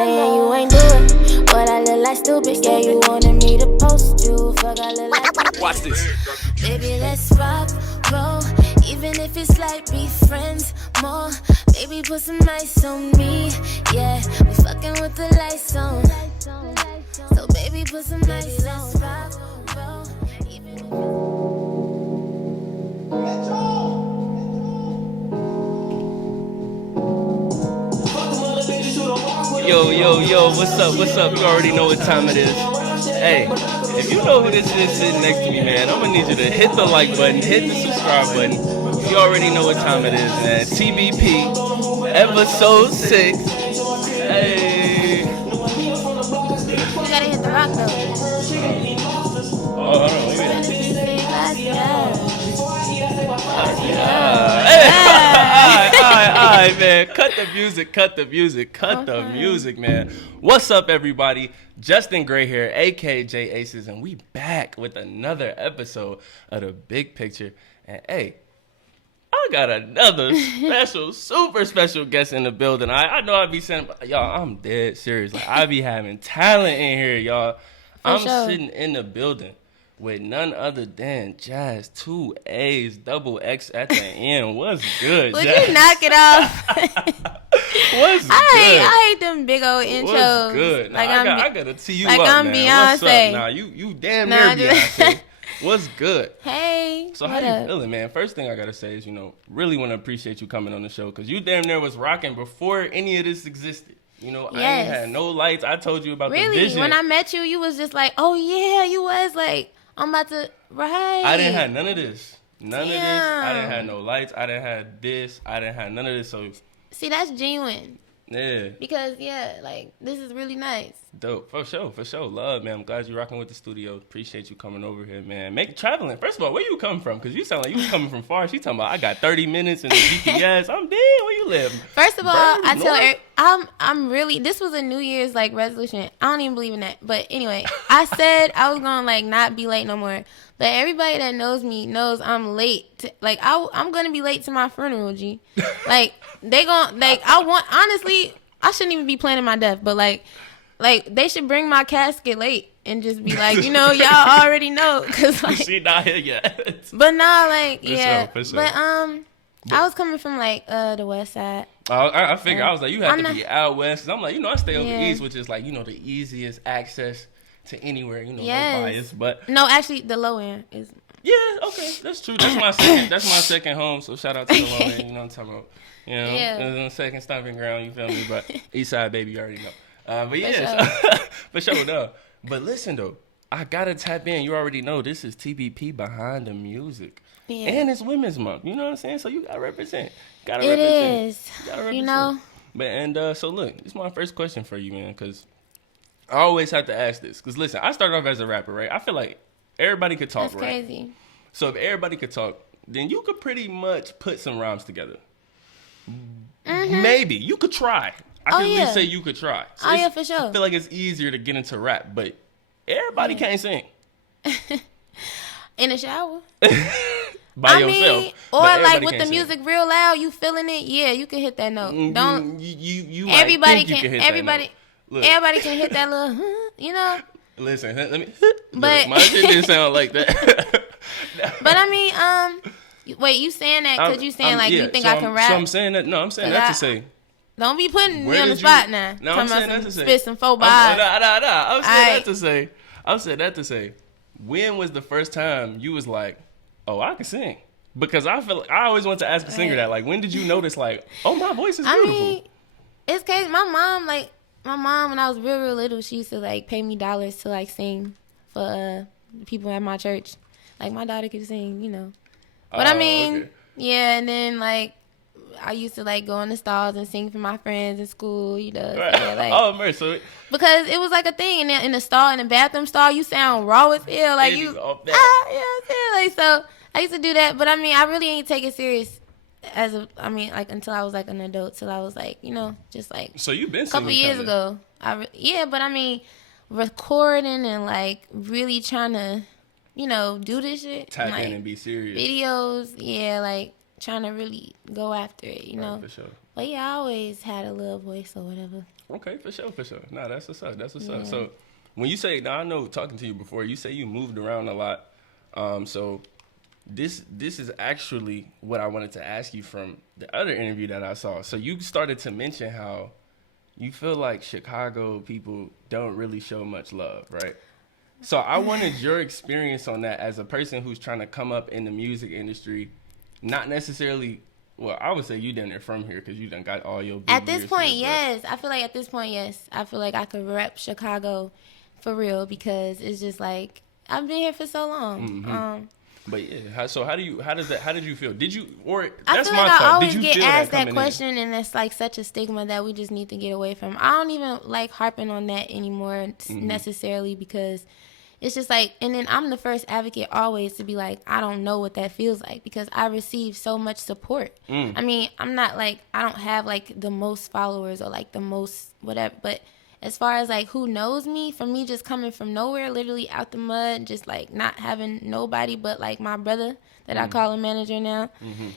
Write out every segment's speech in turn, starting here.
saying you ain't do it, but I look like stupid. Yeah, you wanted me to post you. Fuck, I look like. Watch this. Baby, let's rock, roll. Even if it's like be friends more. Baby, put some ice on me. Yeah, we fucking with the lights on. So baby, put some ice on. Let's rock, roll. Yo, what's up? You already know what time it is. Hey, if you know who this is sitting next to me, man, I'm gonna need you to hit the like button, hit the subscribe button. You already know what time it is, man. TBP, episode 6. Hey. You gotta hit the rock though. Oh, hold on, wait a minute. Alright, man. Cut the music, man. What's up, everybody? Justin Gray here, aka JAYACES, and we back with another episode of The Big Picture. And hey, I got another super special guest in the building. I know I be saying, y'all, I'm dead serious. Like, I be having talent in here, y'all. I'm sitting in the building with none other than JAAS, 2 A's, double X at the end. What's good, Would JAAS? you knock it off? What's good? I hate them big old intros. What's good? Like I gotta tee you like up, I'm man. Beyonce. What's up? Nah, you damn near Beyonce. What's good? Hey. So how you feeling, man? First thing I gotta say is, really want to appreciate you coming on the show because you damn near was rocking before any of this existed. I ain't had no lights. I told you about the vision. Really? When I met you, you was just like, oh yeah, you was like, I'm about to, right. I didn't have none of this. None of this. I didn't have no lights. I didn't have this. I didn't have none of this. So see, that's genuine. Yeah. Because like this is really nice. Dope. For sure. Love, man. I'm glad you're rocking with the studio. Appreciate you coming over here, man. Traveling. First of all, where you come from? Because you sound like you was coming from far. She talking about I got 30 minutes in the GPS. I'm dead. Where you live? First of all, I tell Eric, I'm really, this was a New Year's like resolution. I don't even believe in that. But anyway, I said I was going to like not be late no more. But everybody that knows me knows I'm late. I'm going to be late to my funeral, G. Like, honestly, I shouldn't even be planning my death. But like, they should bring my casket late and just be like, y'all already know. Cause like, she not here yet. But nah, like, yeah. For sure. But I was coming from like the west side. I figured, I was like, you have to be out west. Cause I'm like, I stay over east, which is like, the easiest access to anywhere, no bias. But no, actually, the low end is. Yeah, okay, that's true. That's my second home. So shout out to the low end. You know what I'm talking about? It's the second stomping ground. You feel me? But east side, baby, you already know. But yeah, for sure, though. But listen though, I gotta tap in. You already know this is TBP behind the music, and it's Women's Month. You know what I'm saying? So you gotta represent. It is. But so look, this is my first question for you, man, because I always have to ask this. Because listen, I started off as a rapper, right? I feel like everybody could talk, That's right? Crazy. So if everybody could talk, then you could pretty much put some rhymes together. Mm-hmm. Maybe you could try. I can at least say you could try. So for sure. I feel like it's easier to get into rap, but everybody can't sing. In the shower. By yourself. Or like with the music real loud, you feeling it? Yeah, you can hit that note. Don't you everybody can hit everybody that note. Everybody can hit that little Listen, let me but my shit didn't sound like that. But wait, you saying that because you saying you think I can rap? So I'm saying that I'm saying that to say don't be putting me on the spot now. No, I'm saying that to say. Spit some faux bars. I'm saying that to say. When was the first time you was like, oh, I can sing? Because I feel like I always want to ask a singer that. Like, when did you notice, like, oh, my voice is beautiful? It's crazy. My mom, when I was real little, she used to, like, pay me dollars to, like, sing for people at my church. Like, my daughter could sing, But yeah, and then, like, I used to like go in the stalls and sing for my friends in school, Right. Yeah, like, mercy. Because it was like a thing in the stall, in the bathroom stall, you sound raw as hell, like so I used to do that, but I really ain't take it serious until I was like an adult, till I was like, just like. So you've been a couple years ago, but recording and like really trying to, do this shit. Tap in and be serious. Videos, like. Trying to really go after it, Right, for sure. But yeah, I always had a little voice or whatever. Okay, for sure. Nah, that's what's up. So when you say, now I know talking to you before, you say you moved around a lot. So this is actually what I wanted to ask you from the other interview that I saw. So you started to mention how you feel like Chicago people don't really show much love, right? So I wanted your experience on that as a person who's trying to come up in the music industry, not necessarily. Well, I would say you done it from here because you done got all your big At this point, here, yes. I feel like at this point, yes. I feel like I could rep Chicago for real because it's just like I've been here for so long. Mm-hmm. But yeah, how did you feel? Did you, or I that's feel my like thought. I always Did you get feel asked that coming question, and it's like such a stigma that we just need to get away from. I don't even like harping on that anymore necessarily because it's just like, and then I'm the first advocate always to be like, I don't know what that feels like because I receive so much support. I mean, I'm not like, I don't have like the most followers or like the most whatever, but as far as like who knows me, for me just coming from nowhere, literally out the mud, just like not having nobody but like my brother that I call a manager now,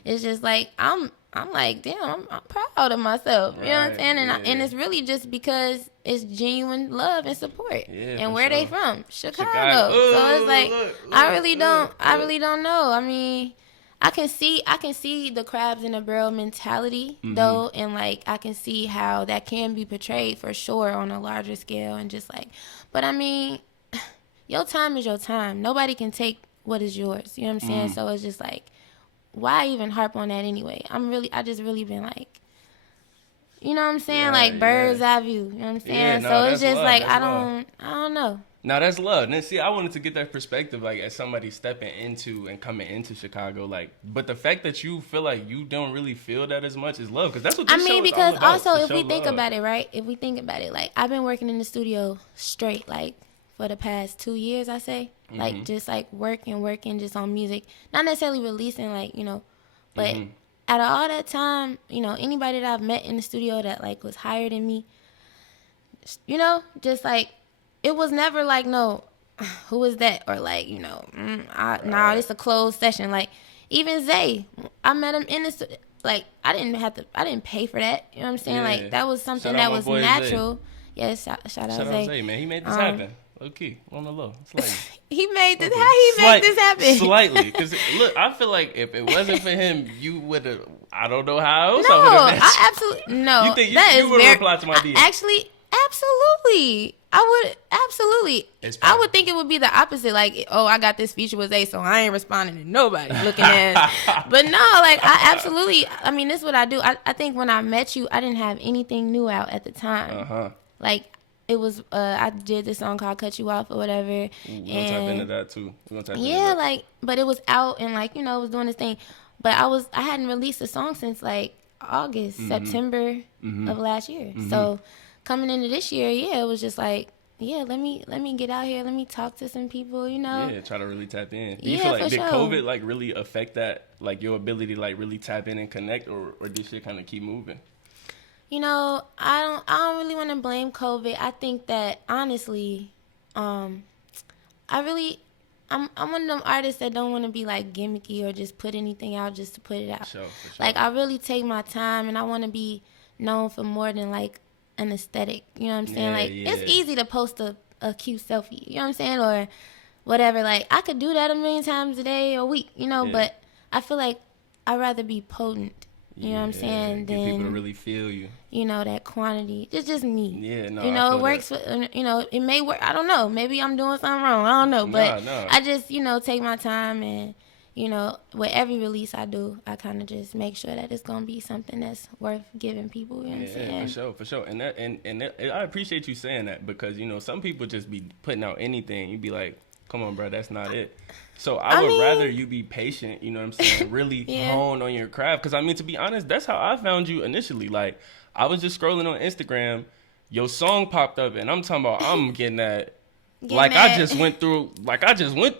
it's just like I'm like, damn, I'm proud of myself. You know what I'm saying? And it's really just because it's genuine love and support. Yeah, and where they from? Chicago. Ooh, so it's like I really don't know. I mean, I can see the crabs in the barrel mentality though, and like I can see how that can be portrayed for sure on a larger scale and just like, but I mean, your time is your time. Nobody can take what is yours. You know what I'm saying? So it's just like, why even harp on that anyway? I just really been like, you know what I'm saying? Like bird's eye view. You know what I'm saying? Yeah, no, so it's just love. like that's I don't know. Now that's love. And see, I wanted to get that perspective, like as somebody stepping into and coming into Chicago, like. But the fact that you feel like you don't really feel that as much is love, because that's what this show is because all about, also if we think about it, right? If we think about it, like I've been working in the studio straight, like for the past 2 years, I say, like just like working just on music, not necessarily releasing, like but out of all that time, anybody that I've met in the studio that like was higher than me, just like. It was never like, no, who is that? Or like, nah, it's a closed session. Like, even Zay, I met him in the, like, I didn't pay for that. You know what I'm saying? Yeah. Like, that was something that was natural. Yes, shout out Zay, man. He made this happen. Low key, on the low. He made this. How he made this happen? Slightly, because look, I feel like if it wasn't for him, you would have. I don't know how else. No, I would have. I absolutely no. You think you would have replied to my DM? Actually, absolutely. I would absolutely. I would think it would be the opposite. Like, oh, I got this feature with Zay, so I ain't responding to nobody looking at. But no, like I absolutely. I mean, this is what I do. I think when I met you, I didn't have anything new out at the time. Like it was. I did this song called "Cut You Off" or whatever. We're gonna type into that too. Yeah, like, but it was out and like it was doing this thing. But I hadn't released a song since like August, September of last year. So. Coming into this year, it was just like, let me get out here, let me talk to some people, Yeah, try to really tap in. Do you feel like did COVID like really affect that, like your ability to like really tap in and connect, or did shit kind of keep moving? I don't really want to blame COVID. I think that honestly, I'm one of them artists that don't want to be like gimmicky or just put anything out just to put it out. For sure. Like I really take my time and I want to be known for more than like an aesthetic, you know what I'm saying? It's easy to post a cute selfie, you know what I'm saying, or whatever. Like I could do that a million times a day or a week, but I feel like I'd rather be potent, you know what I'm saying, than people to really feel you. That quantity. It's just me. Yeah, no. It works for, it may work. I don't know. Maybe I'm doing something wrong. I don't know, but I just take my time and. With every release I do, I kind of just make sure that it's gonna be something that's worth giving people. You know what I'm saying? For sure. And I appreciate you saying that because some people just be putting out anything. You be like, come on, bro, that's not it. So I would rather you be patient. You know what I'm saying? Really hone on your craft. Because I mean, to be honest, that's how I found you initially. Like I was just scrolling on Instagram, your song popped up, and I'm talking about I'm getting that. I just went through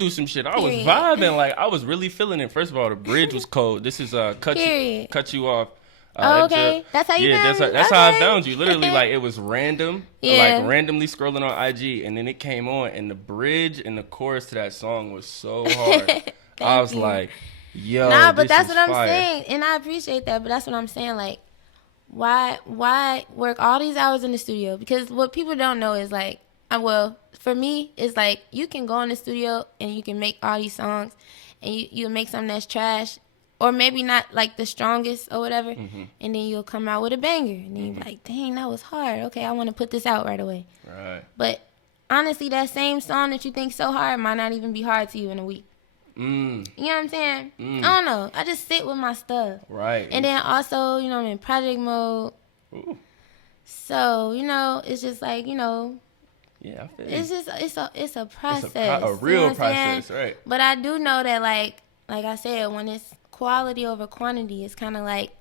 some shit. I was vibing. Like I was really feeling it. First of all, the bridge was cold. This is cut you off. Okay. That's how you found me? That's how I found you. Literally, like it was random. Like randomly scrolling on IG, and then it came on, and the bridge and the chorus to that song was so hard. I was like, yo, but that's what I'm saying, and I appreciate that. But that's what I'm saying. Like, why work all these hours in the studio? Because what people don't know is like, well, for me, it's like you can go in the studio and you can make all these songs, and you'll make something that's trash, or maybe not like the strongest or whatever, and then you'll come out with a banger, and then you'll be like, dang, that was hard. Okay, I want to put this out right away. Right. But honestly, that same song that you think so hard might not even be hard to you in a week. You know what I'm saying? I don't know. I just sit with my stuff. Right. And then also, you know, I'm in project mode. Ooh. So, you know, it's just like, you know, yeah, I feel it's just it's a process. It's a real process, right? But I do know that like I said, when it's quality over quantity, it's kind of like,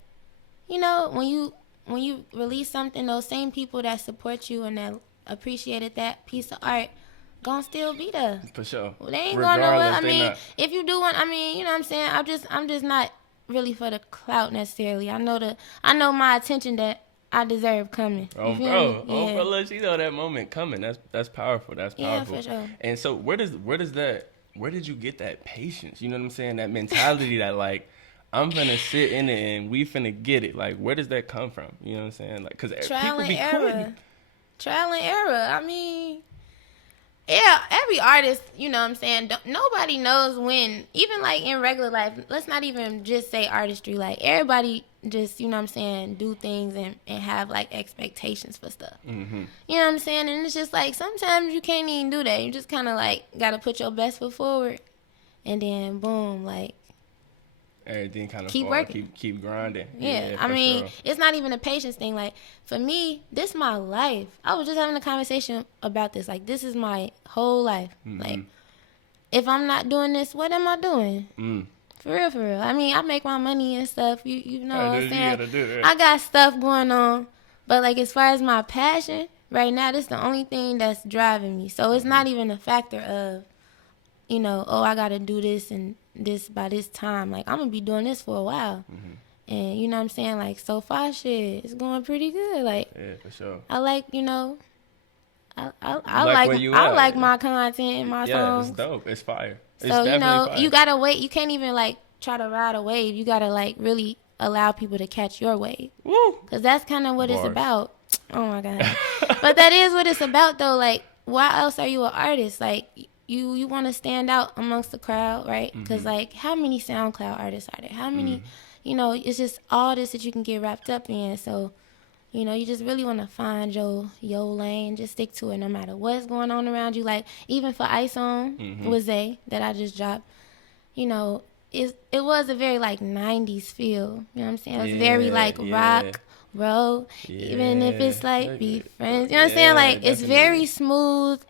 you know, when you release something, those same people that support you and that appreciated that piece of art gonna still be there. For sure. Well, they ain't going nowhere. I mean, if you do want, I mean, you know what I'm saying? I'm just not really for the clout necessarily. I know my attention that I deserve coming. Oh, bro. Yeah. Oh, bro, let you know that moment coming. That's powerful. That's powerful. Yeah, for sure. And so where did you get that patience? You know what I'm saying? That mentality that like, I'm finna sit in it and we finna get it. Like, where does that come from? You know what I'm saying? Like, cause trial people be and cool. error. Trial and error. I mean, yeah, every artist, you know what I'm saying, nobody knows when, even like in regular life, let's not even just say artistry, like everybody just, you know what I'm saying, do things and have like expectations for stuff. You know what I'm saying? And it's just like sometimes you can't even do that. You just kind of like got to put your best foot forward, and then boom, like everything kind of keep working, keep grinding. Yeah, I mean, it's not even a patience thing. Like for me, this is my life. I was just having a conversation about this. Like this is my whole life. Like if I'm not doing this, what am I doing? For real. I mean, I make my money and stuff. You know what I'm saying? I got stuff going on, but like as far as my passion right now, this is the only thing that's driving me. So it's not even a factor of, you know, oh, I gotta do this and this by this time. Like I'm gonna be doing this for a while, and you know what I'm saying. Like so far, shit, it's going pretty good. Like yeah, for sure. I like, you know, I like my content and my songs. Yeah, it's dope. It's fire. So you know, fire. You gotta wait. You can't even like try to ride a wave. You gotta like really allow people to catch your wave. Woo! Cause that's kind of what it's about. Oh my god! But that is what it's about though. Like, why else are you an artist? Like. You want to stand out amongst the crowd, right? Because, like, how many SoundCloud artists are there? How many, you know, it's just all this that you can get wrapped up in. So, you know, you just really want to find your lane. Just stick to it no matter what's going on around you. Like, even for Ice On with Zay that I just dropped, you know, it was a very, like, 90s feel. You know what I'm saying? It was very, like, rock, roll, even if it's, like, be friends. You know what I'm saying? Like, it's very smooth.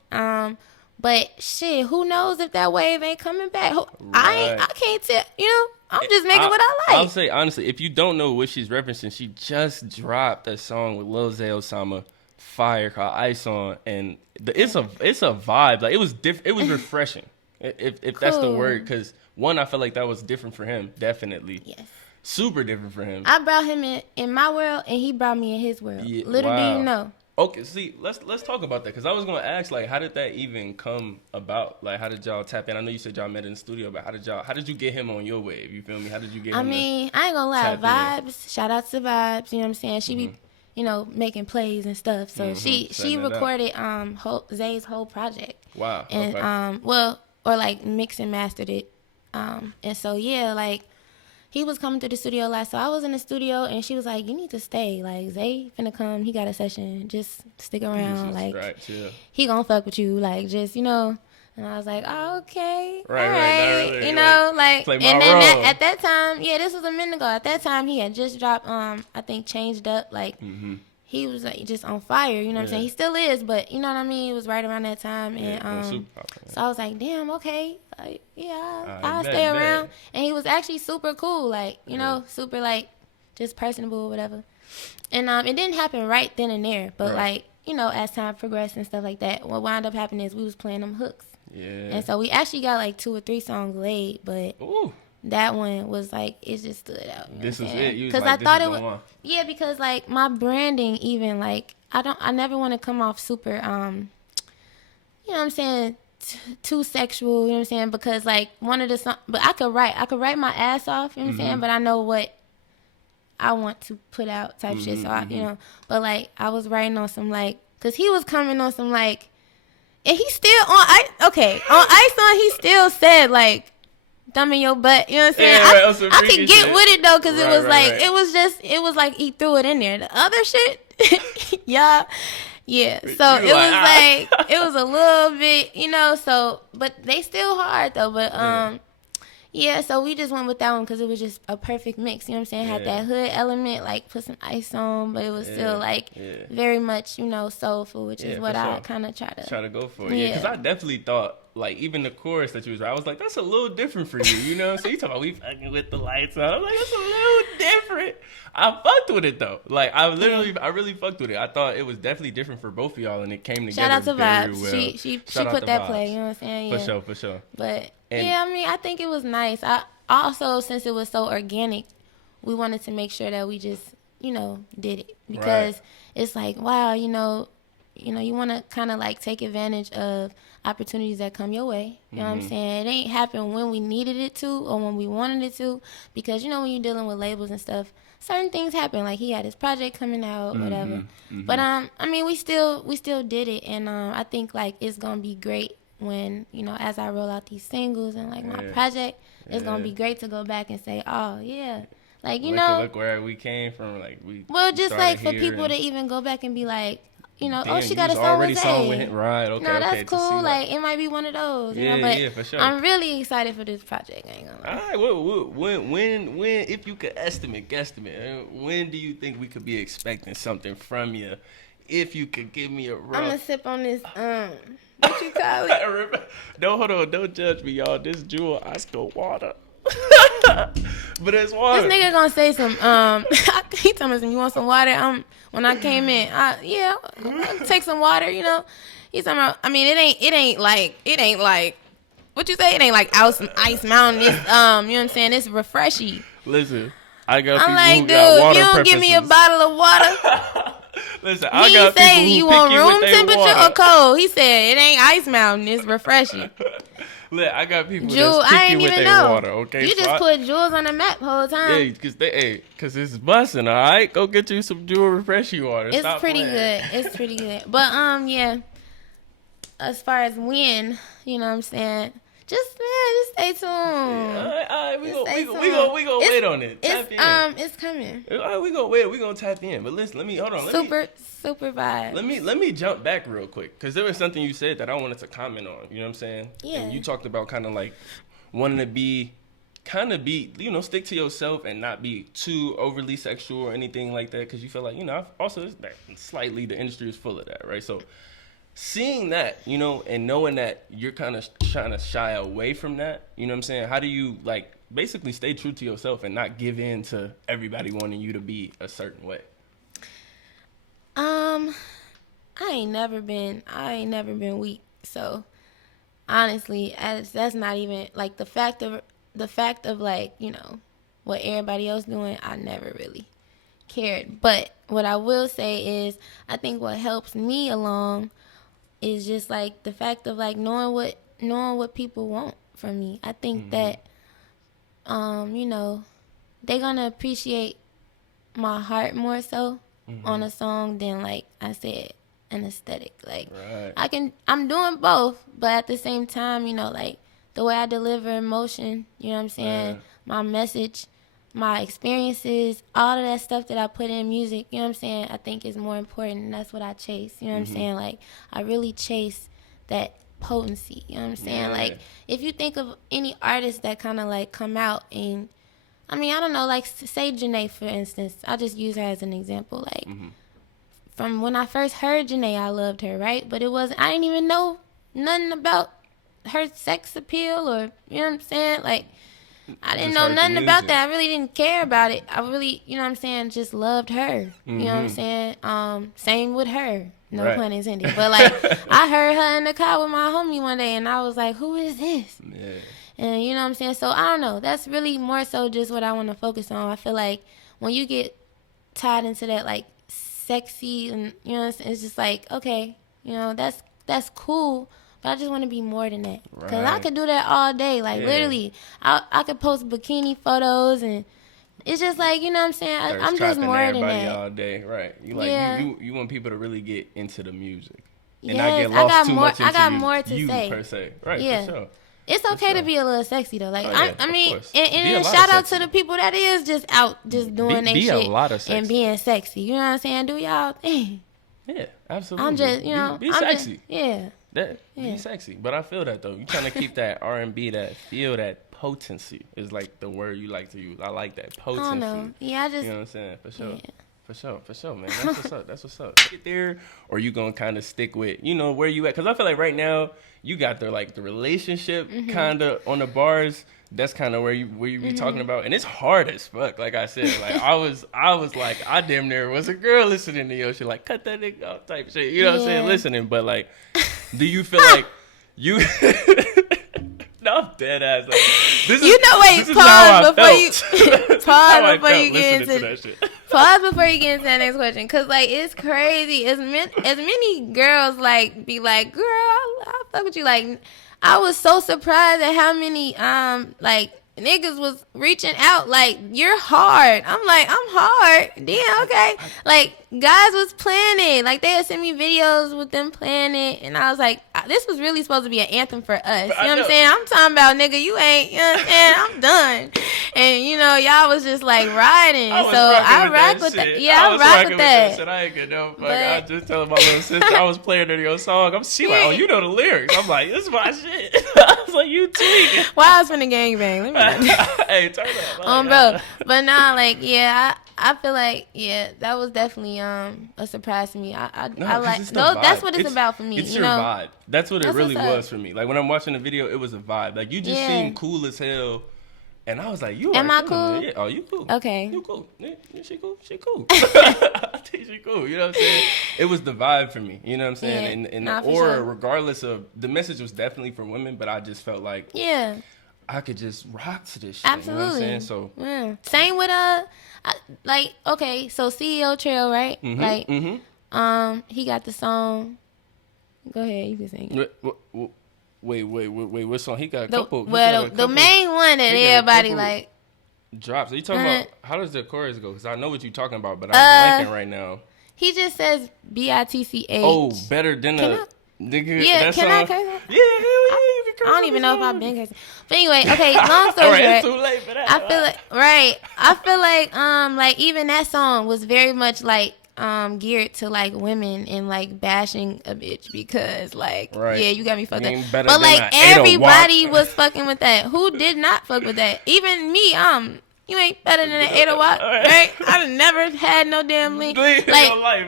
But shit, who knows if that wave ain't coming back? Right. I can't tell. You know, I'm just making what I like. I'll say honestly, if you don't know what she's referencing, she just dropped a song with Lil Zay Osama, fire, called "Ice On," and it's a vibe. Like it was it was refreshing, if cool. That's the word. Because one, I felt like that was different for him, definitely. Yes. Super different for him. I brought him in my world, and he brought me in his world. Yeah, Little do you know. Okay, see, let's talk about that, because I was gonna ask, like, how did that even come about? Like, how did y'all tap in? I know you said y'all met in the studio, but how did you get him on your wave? You feel me? How did you get him? I mean, I ain't gonna lie, Vibes. Shout out to Vibes. You know what I'm saying? She be, you know, making plays and stuff. So she recorded Zay's whole project. Wow. And okay. Or like mixed and mastered it. And so yeah, like. He was coming to the studio last, so I was in the studio, and she was like, "You need to stay. Like Zay finna come. He got a session. Just stick around. Like he gonna fuck with you. Like just you know." And I was like, "Oh, okay, all right, really, you know, like." And then at that time, yeah, this was a minute ago. At that time, he had just dropped, I think, Changed Up. Like he was like, just on fire. You know what I'm saying? He still is, but you know what I mean. It was right around that time, and so I was like, "Damn, okay." Like, yeah, I'll stay around. And he was actually super cool, like, you know, super, like, just personable or whatever. And it didn't happen right then and there. But, like, you know, as time progressed and stuff like that, what wound up happening is we was playing them hooks. Yeah. And so we actually got, like, 2 or 3 songs laid. But that one was, like, it just stood out. This was it? Because I thought it was... Yeah, because, like, my branding even, like, I never want to come off super, you know what I'm saying... too sexual, you know what I'm saying? Because like one of the songs, but I could write my ass off, you know what I'm saying? But I know what I want to put out type shit. So I, you know, but like I was writing on some like, cause he was coming on some like, and he still on ice. Okay, on Ice On, he still said like, thumb in your butt. You know what I'm saying? Yeah, I could get shit. with it though, cause it was like right. it was like he threw it in there. The other shit, yeah. So it was a little bit, you know. So, but they still hard though. But yeah, so we just went with that one because it was just a perfect mix. You know what I'm saying? Had that hood element, like put some ice on, but it was still like very much, you know, soulful, which is what I kind of try to go for. Yeah, because I definitely thought, like, even the chorus that you was, I was like, that's a little different for you, you know? So you talking about we fucking with the lights on. I'm like, that's a little different. I fucked with it though. Like, I really fucked with it. I thought it was definitely different for both of y'all, and it came together. Shout out to very Vibes. well. She put that play. You know what I'm saying? Yeah. For sure. But yeah, I mean, I think it was nice. I also, since it was so organic, we wanted to make sure that we just, you know, did it because it's like, wow, you know, you want to kind of like take advantage of opportunities that come your way. You know what I'm saying? It ain't happened when we needed it to or when we wanted it to, because you know when you're dealing with labels and stuff, certain things happen. Like he had his project coming out, whatever. But I mean, we still did it, and I think like it's gonna be great when, you know, as I roll out these singles and like my project, it's gonna be great to go back and say, oh yeah, like you know, look where we came from. Like we just like for people to even go back and be like, you know, damn, oh, she got a song with Zay. Right, okay. No, that's okay, cool. Like, it might be one of those. You know, but for sure. I'm really excited for this project. I ain't gonna lie. All right, when, if you could guesstimate, when do you think we could be expecting something from you? If you could give me a rough. I'm gonna sip on this, what you call it? No, hold on. Don't judge me, y'all. This Jewel Oscar water. But it's water. This nigga gonna say some, he told me some, you want some water? When I came in, I'll take some water, you know? He's talking about, I mean, it ain't like, what you say? It ain't like Ice Mountain. It's, you know what I'm saying? It's refreshy. Listen, I got I'm people like, who got dude, water you don't preferences. give me a bottle of water. Listen, I got people who you want picky room with temperature water. or cold? He said it ain't Ice Mountain. It's refreshing. Look, I got people Jewel, that's I picky ain't with even their know. water. Okay, You just put Jewels on the map the whole time. Yeah, cause it's busting. All right, go get you some Jewel refreshing water. It's Stop pretty playing. good. It's pretty good. But yeah. As far as when, you know what I'm saying? Just stay tuned. Yeah, all right, we gonna wait on it. Tap in. It's coming. All right, we gonna wait. We gonna tap in. But listen, hold on. Super vibe. Let me jump back real quick, because there was something you said that I wanted to comment on. You know what I'm saying? Yeah. And you talked about kind of like wanting to be, you know, stick to yourself and not be too overly sexual or anything like that, because you feel like, you know, also that slightly the industry is full of that, right? So seeing that, you know, and knowing that you're kind of trying to shy away from that, you know what I'm saying? How do you like basically stay true to yourself and not give in to everybody wanting you to be a certain way? I ain't never been weak. So honestly, that's not even like the fact of like, you know, what everybody else doing, I never really cared. But what I will say is I think what helps me along is just like the fact of like knowing what people want from me. I think that you know, they're gonna appreciate my heart more so on a song than, like I said, an aesthetic. Like I'm doing both, but at the same time, you know, like the way I deliver emotion, you know what I'm saying, my message, my experiences, all of that stuff that I put in music, you know what I'm saying, I think is more important, and that's what I chase, you know what I'm saying? Like I really chase that potency, you know what I'm saying? Like if you think of any artists that kind of like come out and, I mean, I don't know, like say Janae, for instance. I'll just use her as an example. Like from when I first heard Janae, I loved her, right? But I didn't even know nothing about her sex appeal, or, you know what I'm saying? Like I didn't know nothing about that. I really didn't care about it. I really, you know what I'm saying, just loved her. You know what I'm saying? Same with her. No pun intended. But like I heard her in the car with my homie one day, and I was like, who is this? Yeah. And you know what I'm saying? So I don't know. That's really more so just what I want to focus on. I feel like when you get tied into that like sexy, and you know what I'm saying, it's just like, okay, you know, that's cool, but I just want to be more than that. Because I could do that all day. Like literally, I could post bikini photos and it's just like, you know what I'm saying? I'm just trapping more than everybody that. all day, right? You like Yeah. you want people to really get into the music and Yes, not get lost too much into I got more to you say. per se, right? Yeah. For sure. It's okay to be a little sexy though. Like I mean, course. Be a and lot shout of out sexy. to the people that is just out just doing their Be shit a lot of sexy. and being sexy. You know what I'm saying? Do y'all thing. Yeah, absolutely. I'm just, you know, be sexy. Yeah. Be sexy. But I feel that though. You trying to keep that R&B, that feel, that potency is like the word you like to use. I like that potency. I don't know. Yeah, I just. You know what I'm saying? For sure. Yeah. For sure, man. That's what's up. That's what's up. Get there, or you gonna kind of stick with, you know, where you at? Because I feel like right now you got the relationship kind of on the bars. That's kind of where you be talking about, and it's hard as fuck. Like I said, like I was like I damn near was a girl listening to your shit, like cut that nigga off type shit. You know what I'm saying? Listening, but like, do you feel like you? No, I'm dead ass. Like, Pause before you pause before you get into that shit. Pause before you get into that next question, cause like it's crazy. As many girls like be like, girl, I fuck with you. Like, I was so surprised at how many like niggas was reaching out. Like, you're hard. I'm like, I'm hard. Damn, okay. Like, guys was playing it. Like, they had sent me videos with them playing it, and I was like, this was really supposed to be an anthem for us. You know what I'm saying? I'm talking about, nigga, you ain't, you know what I'm saying? I'm done. And, you know, y'all was just, like, riding. I rock with that. Yeah, I rock with that. Shit. I ain't get no fuck. I was just telling my little sister, I was playing her your song. She like, oh, you know the lyrics. I'm like, this is my shit. I was like, you tweaking. Why I was finna gangbang? Let me hey, turn up. Bro. But nah, like, yeah, I feel like, yeah, that was definitely a surprise to me. I like that's what it's about for me. It's you your know? vibe. That's what it really what's was for me. Like when I'm watching the video, it was a vibe. Like you just seem cool as hell. And I was like, am I cool? Yeah. Oh, you cool. Okay. You cool. Yeah, she cool. She cool. I think she cool. You know what I'm saying? It was the vibe for me. You know what I'm saying? And the aura, regardless of, the message was definitely for women, but I just felt like, yeah, I could just rock to this shit. Absolutely. You know what I'm saying? So yeah. Same with like, okay, so CEO Trail, right? He got the song. Go ahead, you can sing it. Wait, what song? He got a couple. The main one that everybody like drops. Are you talking about, how does the chorus go? Because I know what you're talking about, but I'm blanking right now. He just says BITCH. Oh, better than a nigga. Yeah, that can song? I curse? Yeah, you can curse. I don't even know if I've been cursing. But anyway, okay, long story short. It's too late for that. I feel like even that song was very much like geared to like women and like bashing a bitch because like yeah, you got me fucked up. But like everybody was fucking with that. Who did not fuck with that? Even me, you ain't better than an 8 watt, right? I've never had no damn link. Like,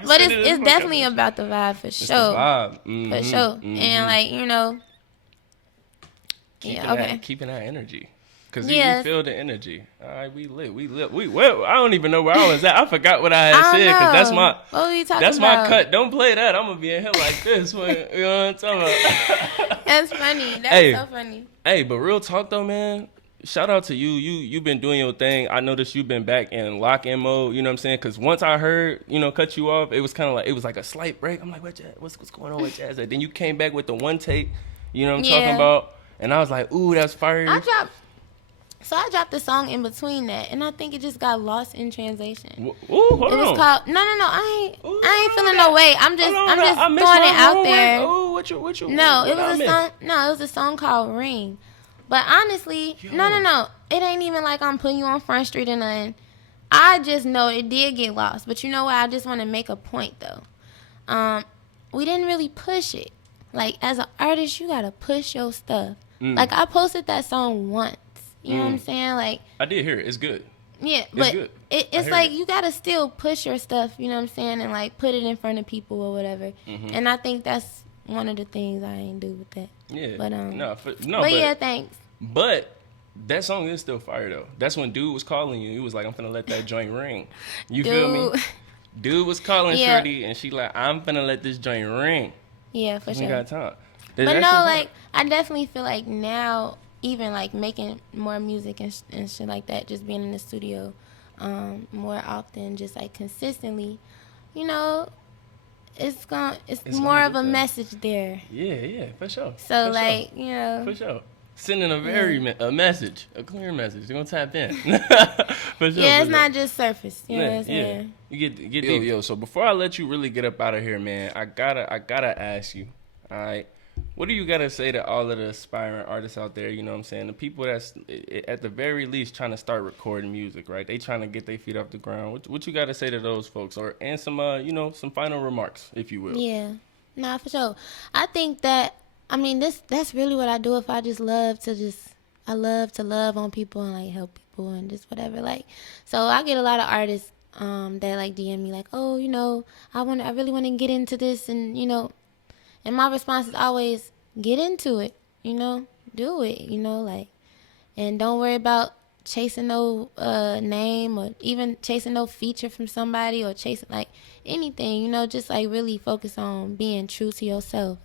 but it's definitely about the vibe for sure. The vibe. For sure. And like, you know, keeping that energy. Because we feel the energy. All right, we lit. Well, I don't even know where I was at. I forgot what I had said because that's my my cut. Don't play that. I'm going to be in here like this. When, you know what I'm talking about? That's funny. That's so funny. Hey, but real talk though, man. Shout out to you. You've been doing your thing. I noticed you've been back in lock-in mode. You know what I'm saying? Because once I heard, cut you off, it was kind of like, it was like a slight break. I'm like, what's going on with Jazz? Then you came back with the one take. You know what I'm talking about? And I was like, ooh, that's fire. I dropped the song in between that, and I think it just got lost in translation. Ooh, hold on. It was called No. I ain't feeling no way. I'm just throwing it out there. Oh, what you? No, it was a song. No, it was a song called Ring. But honestly, no. It ain't even like I'm putting you on Front Street or nothing. I just know it did get lost. But you know what? I just want to make a point though. We didn't really push it. Like as an artist, you gotta push your stuff. Like I posted that song once. You know what I'm saying? Like I did hear it. It's good. Yeah, but it's like you gotta still push your stuff. You know what I'm saying? And like put it in front of people or whatever. And I think that's one of the things I ain't do with that. Yeah. But but yeah, thanks. But that song is still fire though. That's when dude was calling you. He was like, I'm finna let that joint ring. You feel me? Dude was calling Shorty and she like, I'm finna let this joint ring. Yeah, for sure. You got time. But no, like I definitely feel like now, even like making more music and shit like that, just being in the studio more often, just like consistently, it's more of a message there. Yeah, for sure. So for like, sure. For sure. sending a a message, a clear message. You're gonna tap in. For sure, yeah, it's not just surface. You know what I'm saying? You get deep. So before I let you really get up out of here, man, I gotta ask you. All right, what do you gotta say to all of the aspiring artists out there? You know what I'm saying? The people that's at the very least trying to start recording music, right? They trying to get their feet off the ground. What you gotta say to those folks, and some some final remarks, if you will. Yeah, nah, for sure. I think that that's really what I do. If I I love to love on people and like help people and just whatever. Like, so I get a lot of artists that like DM me like, oh, I really want to get into this, and and my response is always get into it, do it, like, and don't worry about chasing no name or even chasing no feature from somebody or chasing like anything, just like really focus on being true to yourself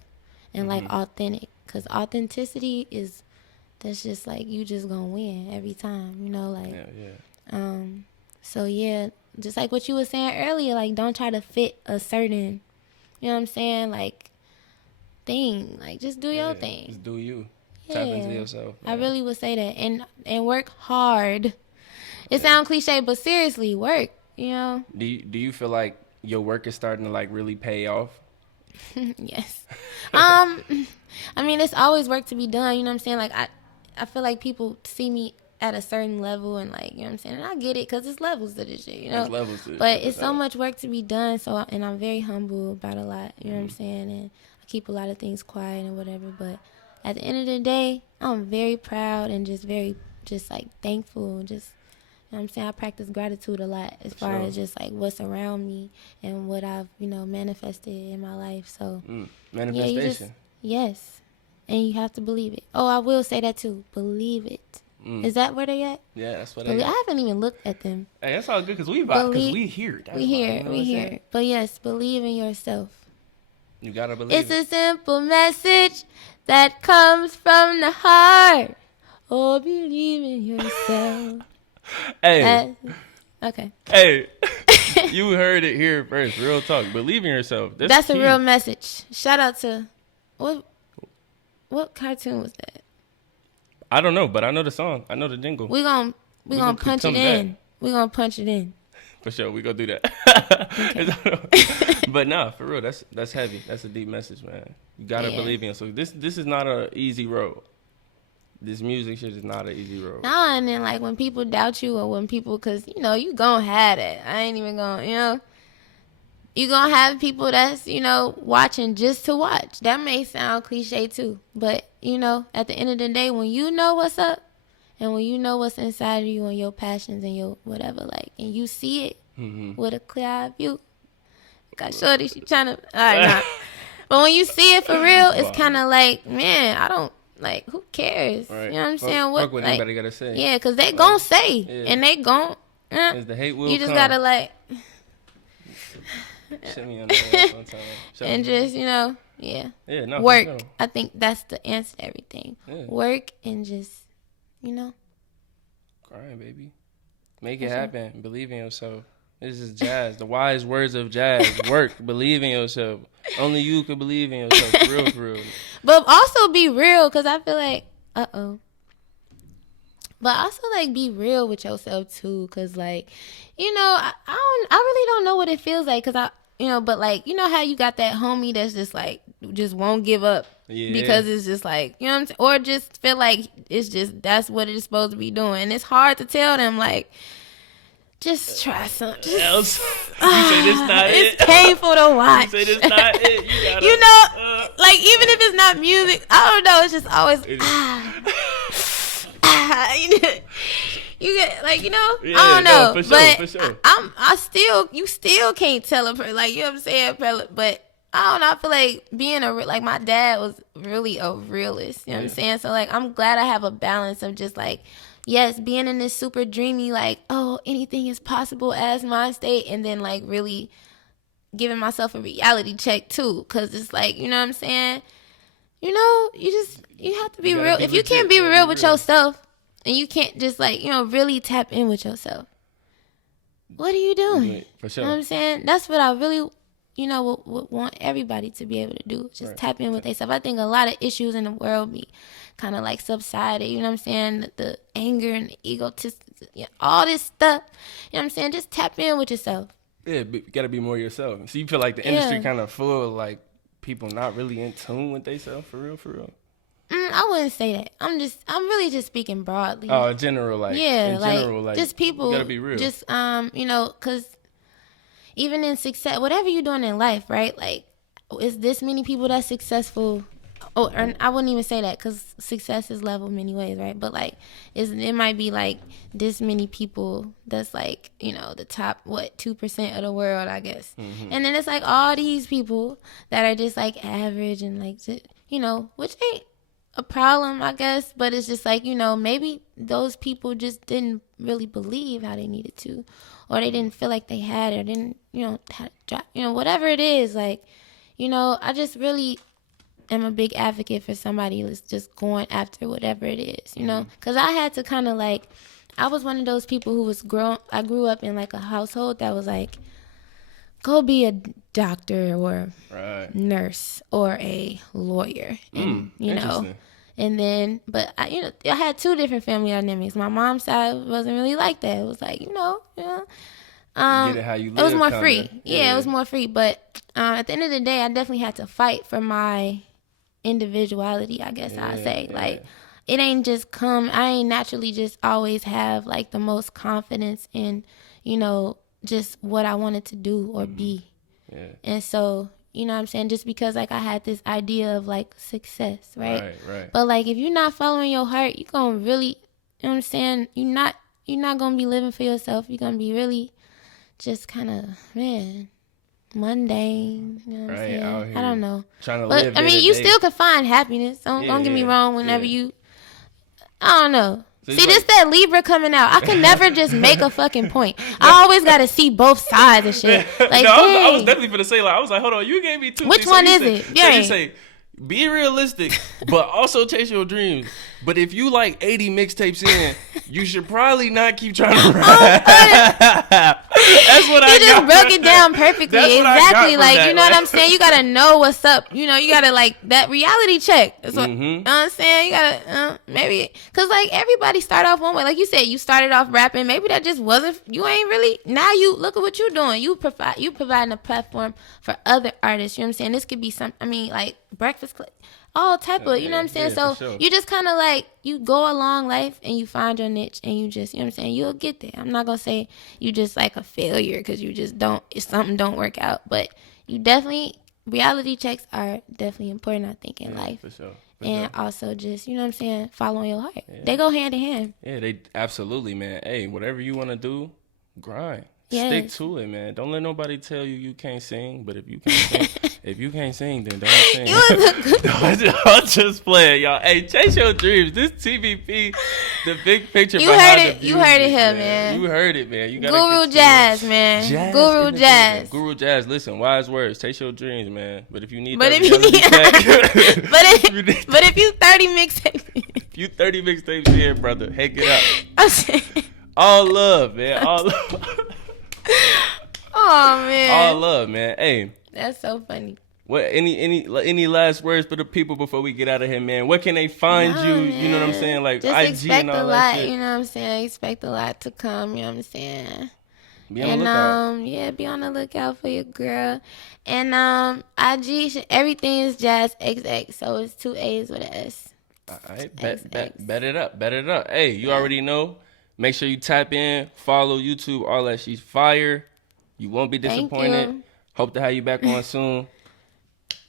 and like authentic, because authenticity that's just like you just gonna win every time, like so yeah, just like what you were saying earlier, like don't try to fit a certain, like thing, like just do your thing, just do you. Yeah. Tap into yourself. Man. I really would say that, and work hard. It sounds cliche, but seriously, work. Do you feel like your work is starting to like really pay off? Yes. It's always work to be done. You know what I'm saying? Like I feel like people see me at a certain level, and like you know what I'm saying. And I get it, because it's levels to this shit. There's levels to this but shit, it's so much work to be done. So and I'm very humble about a lot. You know what I'm saying? And I keep a lot of things quiet and whatever, but at the end of the day, I'm very proud and just like thankful. Just, you know what I'm saying? I practice gratitude a lot as far as just like what's around me and what I've, manifested in my life. So, manifestation. Yes. And you have to believe it. Oh, I will say that too. Believe it. Is that where they at? Yeah, that's where they at. I haven't even looked at them. Hey, that's all good because we vibe, because we hear it. We hear it. But yes, believe in yourself. You gotta believe It's a simple message that comes from the heart. Oh, believe in yourself. Hey. Okay. Hey. You heard it here first. Real talk. Believe in yourself. That's key. A real message. Shout out to what cartoon was that? I don't know, but I know the song. I know the jingle. We gonna punch it in. We gonna punch it in. For sure, we gonna do that. But nah, for real, that's heavy. That's a deep message, man. You gotta believe in. So this is not an easy road. This music shit is not an easy road. Nah, and then like when people doubt you, or when people, cause you gonna have that. I ain't even gonna, you gonna have people that's watching just to watch. That may sound cliche too, but at the end of the day, when you know what's up, and when you know what's inside of you and your passions and your whatever, like, and you see it with a clear eye view. Got shorty, she trying to, all right, nah. But when you see it for real, it's kind of like, man, I don't, like, who cares? Right. You know what I'm saying? Fuck what anybody gotta say. Yeah, because they gon' say, and they gon'. As the hate will you just come. gotta, like, shit me on the ass one time. and just, Yeah, no, work. Sure. I think that's the answer to everything. Yeah. Work and just, grind, baby. Make it happen. Believe in yourself. This is JAAS. The wise words of JAAS. Work. Believe in yourself. Only you can believe in yourself. For real. But also be real, because I feel like, but also like be real with yourself too, because like, I really don't know what it feels like, because but like, how you got that homie that's just like, just won't give up because it's just like, what I'm saying? Or just feel like it's just, that's what it's supposed to be doing. And it's hard to tell them, like, just try something else. You say this not it. It's painful to watch. You say this not it. You gotta, like, even if it's not music, I don't know. It's just always, you get, like, I don't know. No, for sure. You still can't tell a person, like, you know what I'm saying? But I don't know. I feel like being like, my dad was really a realist. You know what I'm saying? So, like, I'm glad I have a balance of just, like, yes, being in this super dreamy, like, oh, anything is possible as mind state, and then, like, really giving myself a reality check, too. Because it's like, you know what I'm saying? You have to be real. If you can't be real with yourself, and you can't just, like, really tap in with yourself, what are you doing? For sure. You know what I'm saying? That's what I really, would want everybody to be able to do. Just tap in with themselves. I think a lot of issues in the world be kind of like subsided. You know what I'm saying? The anger and the egotism, all this stuff. You know what I'm saying? Just tap in with yourself. Yeah, you gotta be more yourself. So you feel like the industry kind of full of like people not really in tune with themselves for real. I wouldn't say that. I'm really just speaking broadly. Oh, in general, like just people. You gotta be real. Just because even in success, whatever you're doing in life, right? Like, is this many people that's successful? Oh, and I wouldn't even say that because success is level many ways, right? But like, it might be like this many people that's like, the top 2% of the world, I guess. Mm-hmm. And then it's like all these people that are just like average and like, which ain't a problem, I guess. But it's just like, maybe those people just didn't really believe how they needed to, or they didn't feel like they had, or didn't, had a job, whatever it is. Like, I just really am a big advocate for somebody who's just going after whatever it is, because I had to kind of like, I was one of those people who I grew up in like a household that was like, go be a doctor or nurse or a lawyer, and and then, but I had two different family dynamics. My mom's side wasn't really like that. It was like, get it how you live, it was more free. Yeah, it was more free. But at the end of the day, I definitely had to fight for my individuality, I guess I'd say. Like, it ain't just I ain't naturally just always have like the most confidence in, just what I wanted to do or be. Yeah. And so, you know what I'm saying? Just because like I had this idea of like success, right? Right. But like if you're not following your heart, you're gonna really, you know what I'm saying? You're not gonna be living for yourself. You're gonna be really just kind of, mundane. You know what I'm saying? Out here I don't know. Trying to live. I mean, you still can find happiness. Don't get me wrong. Whenever you, I don't know. See, this that Libra coming out. I can never just make a fucking point. I always got to see both sides of shit. Like, no, I was definitely gonna say, like, I was like, hold on, you gave me two. Which one is it? Yeah. You say, be realistic, but also chase your dreams. But if you like 80 mixtapes in, you should probably not keep trying to rap. That's what I got. You just broke it down perfectly. Exactly. Like, you know what I'm saying? You got to know what's up. You got to, like, that reality check. That's what, you know what I'm saying? You got to, maybe, because, like, everybody start off one way. Like you said, you started off rapping. Maybe that just wasn't, you ain't really, now you, look at what you're doing. You providing a platform for other artists. You know what I'm saying? This could be like, Breakfast Club. All type of, you know what I'm saying? So sure. You just kind of like, you go along life and you find your niche and you just, you know what I'm saying? You'll get there. I'm not going to say you just like a failure because you just if something don't work out. But you definitely, reality checks are definitely important, I think, in life. For sure. And also just, you know what I'm saying, following your heart. Yeah. They go hand in hand. Yeah, they absolutely, man. Hey, whatever you want to do, grind. Yes. Stick to it, man. Don't let nobody tell you can't sing. But if you can't sing, then don't sing. I'm just playing, y'all. Hey, chase your dreams. This TBP, the big picture. You heard it. You heard it here, man. You heard it, man. You Guru JAAS, man. Guru JAAS. Guru JAAS. Listen, wise words. Chase your dreams, man. But if you need, but if you 30 mixtapes, if you 30 mixtapes here, brother, hey, get up. All love, man. All love. Oh man. All love, man. Hey. That's so funny. What any last words for the people before we get out of here, man? Where can they find you? Man. You know what I'm saying? Like just IG expect and all a that lot, shit. you know what I'm saying? Expect a lot to come, you know what I'm saying? Be on the lookout. Yeah, be on the lookout for your girl. And IG, everything is JAAS XX, so it's 2 A's with an S. All right, bet it up. Hey, you already know. Make sure you tap in, follow YouTube, all that. She's fire. You won't be disappointed. Hope to have you back on soon.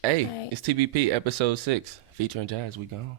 Hey, It's TBP episode 6 featuring JAAS. We gone.